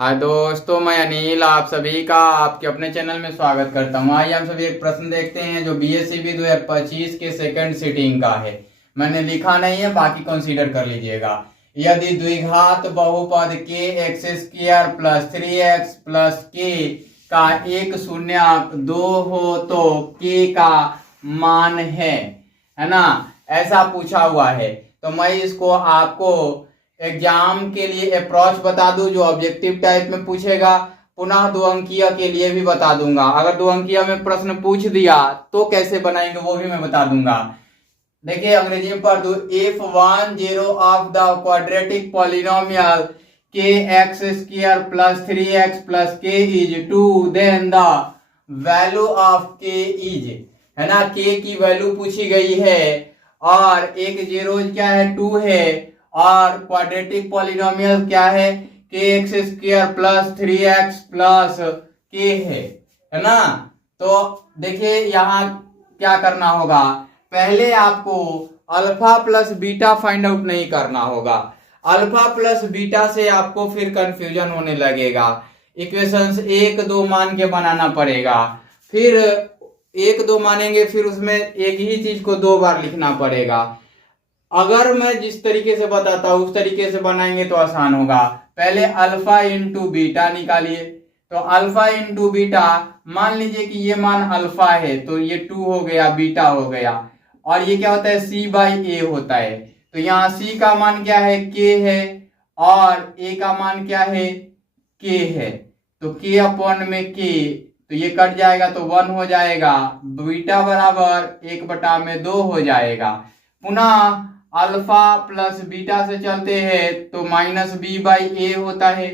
हाय दोस्तों, मैं अनिल आप सभी का आपके अपने चैनल में स्वागत करता हूँ। आइए हम सभी एक प्रश्न देखते हैं जो बीएससीबी 2025 के सेकंड सिटिंग का है। मैंने लिखा नहीं है, बाकी कंसीडर कर लीजिएगा। यदि द्विघात बहुपद के x square plus 3x plus के का एक शून्यक 2 हो तो के का मान है ना, ऐसा पूछा हुआ है। तो मैं इसको आपको एग्जाम के लिए अप्रोच बता दूं जो ऑब्जेक्टिव टाइप में पूछेगा, पुनः 2 अंकीय के लिए भी बता दूंगा। अगर 2 अंकीय में प्रश्न पूछ दिया तो कैसे बनाएंगे वो भी मैं बता दूंगा। देखिए अंग्रेजी में पढ़ दू, if 1 of the quadratic polynomial K x square plus 3x plus K is 2 then the value of K is, है ना, के की वैल्यू पूछी गई है और एक जीरोज क्या है 2 है और क्वाड्रेटिक पॉलिनोमियल क्या है के x square plus 3x plus के है ना। तो देखिए यहाँ क्या करना होगा, पहले आपको alpha plus beta find out नहीं करना होगा। अल्फा प्लस बीटा से आपको फिर कंफ्यूजन होने लगेगा। इक्वेशंस 1 2 मान के बनाना पड़ेगा, फिर 1 2 मानेंगे, फिर उसमें एक ही चीज को 2 बार लिखना पड़ेगा। अगर मैं जिस तरीके से बताता हूं उस तरीके से बनाएंगे तो आसान होगा। पहले अल्फा इंटू बीटा निकालिए, तो अल्फा इंटू बीटा, मान लीजिए कि ये मान अल्फा है तो ये 2 हो गया, बीटा हो गया, और ये क्या होता है सी बाई ए होता है। तो यहाँ सी का मान क्या है के है और ए का मान क्या है के है, तो के अपॉन में के, तो ये कट जाएगा तो 1 हो जाएगा, बीटा बराबर 1/2 हो जाएगा। पुनः अल्फा प्लस बीटा से चलते हैं तो माइनस बी बाई ए होता है।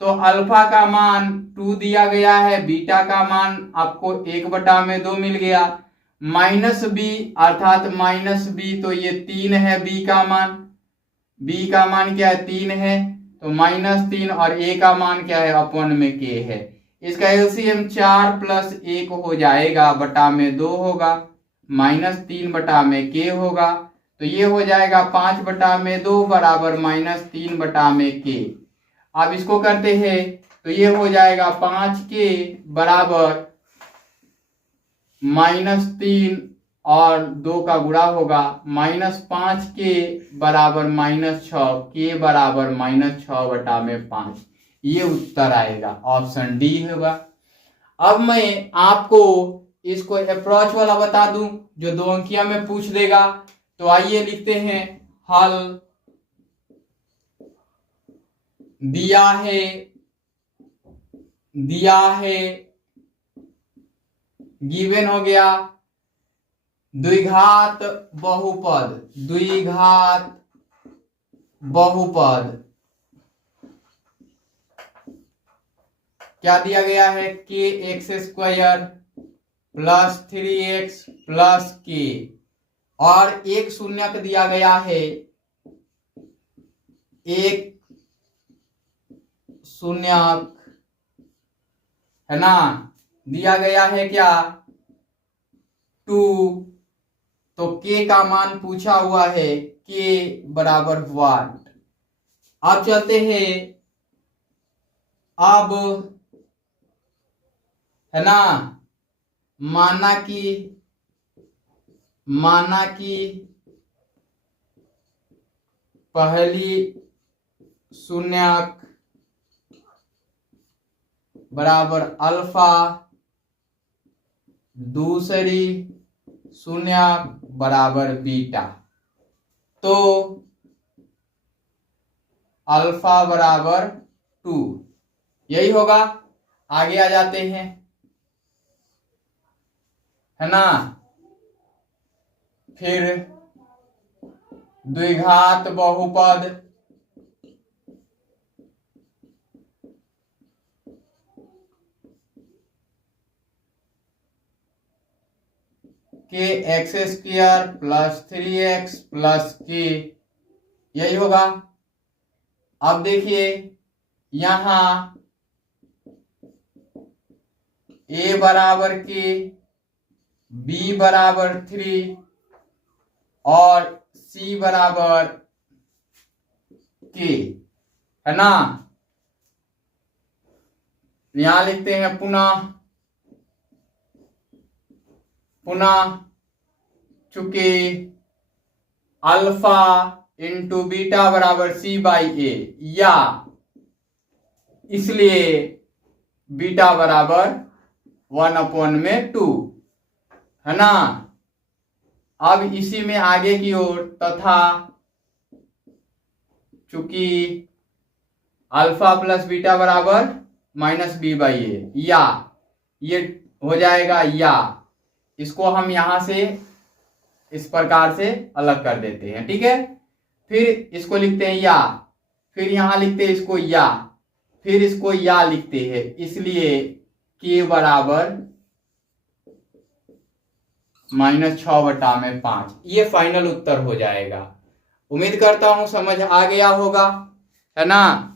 तो अल्फा का मान 2 दिया गया है, बीटा का मान आपको 1/2 मिल गया, माइनस बी अर्थात माइनस बी, तो ये 3 है बी का मान, बी का मान क्या है 3 है, तो -3, और ए का मान क्या है अपॉन में के है। इसका एलसीएम 4 प्लस 1 हो जाएगा, बटा में 2 होगा, -3 बटा में के होगा, तो ये हो जाएगा 5/2 बराबर -3/के। अब इसको करते हैं तो ये हो जाएगा 5 के बराबर -3 और 2 का गुणा होगा, -5 के बराबर -6, के बराबर -6/5। ये उत्तर आएगा, ऑप्शन डी होगा। अब मैं आपको इसको अप्रोच वाला बता दूं जो 2 अंकिया में पूछ देगा। तो आइए लिखते हैं, हल दिया है गिवन हो गया द्विघात बहुपद क्या दिया गया है के x square plus 3x plus के, और एक शून्यक दिया गया है, एक शून्यक है ना, दिया गया है क्या 2, तो के का मान पूछा हुआ है के बराबर 1। अब चलते हैं, अब है ना, माना कि पहली शून्यक बराबर अल्फा, दूसरी शून्यक बराबर बीटा, तो अल्फा बराबर 2 यही होगा। आगे आ जाते हैं, है ना, फिर द्विघात बहुपद के x square plus 3x plus के, यही होगा। अब देखिए यहां a बराबर के, b बराबर 3 और c बराबर k, है ना। यहां लिखते हैं पुनः चूंकि अल्फा इंटू बीटा बराबर सी बाई ए, या इसलिए बीटा बराबर 1/2 है ना। अब इसी में आगे की ओर तथा चूंकि अल्फा प्लस बीटा बराबर -b बाई ए, या ये हो जाएगा, या इसको हम यहां से इस प्रकार से अलग कर देते हैं, ठीक है। फिर इसको लिखते हैं या, फिर यहां लिखते हैं इसको या, फिर इसको या लिखते हैं, इसलिए k बराबर -6/5। ये फाइनल उत्तर हो जाएगा। उम्मीद करता हूं समझ आ गया होगा, है ना।